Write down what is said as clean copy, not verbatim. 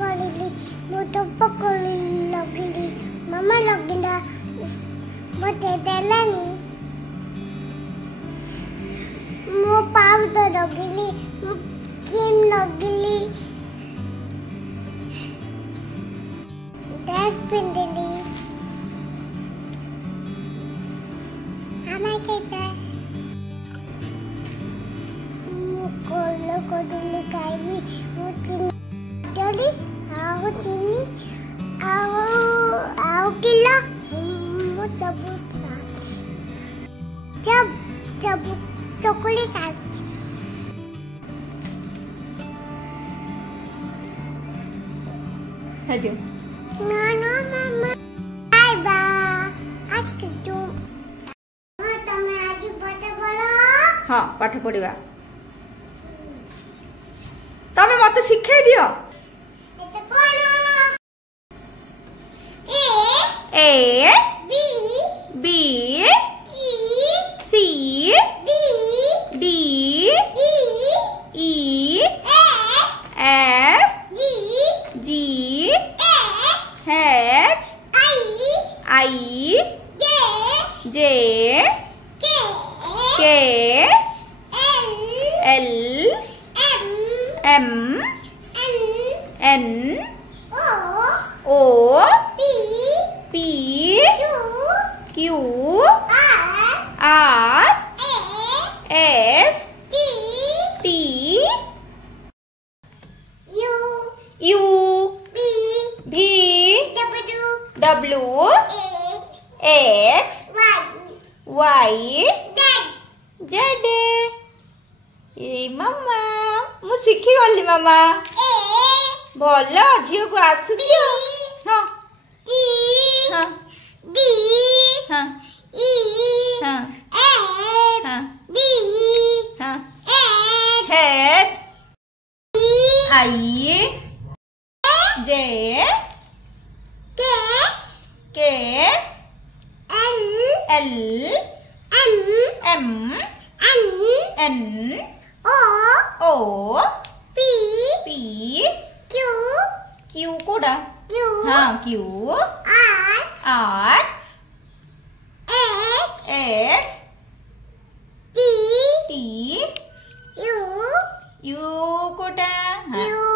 କରିଲି ମୁଁ ଧୂପ ଲଗେଇଲି ମାମା ଲଗେଇଲା ମତେ ଦେଲାନି ମୁଁ ପାଉଡର ଲଗେଇଲି ମୁଁ କ୍ରିମ୍ ଲଗେଇଲି ड्रेस पिंधली हमारे क्या मुकोलो को दिल्ली काई मुचीनी आओ चीनी आओ किला मुझे जब चॉकलेट आज hello No, mama. Bye bye. आज तू तमे आज पाठ पढ़ो हाँ पाठ पढ़िबा तमे मते शिखाई दियो एते पढ़ो A B B C C D D E E F F G G H H I I J J K K L L M M N N O O P P Q Q R R S S T T U U V V W W X X Y Y Z Z ए मामा मु शिखी गली मामा ए भल झील को आसुची हाँ टी हाँ डी हाँ ई हाँ एफ हाँ डी हाँ H H E I J K K L L M M N N O O P P Q Q कोड़ा क्यू हाँ Q R R H S T T U U कोड़ा हाँ you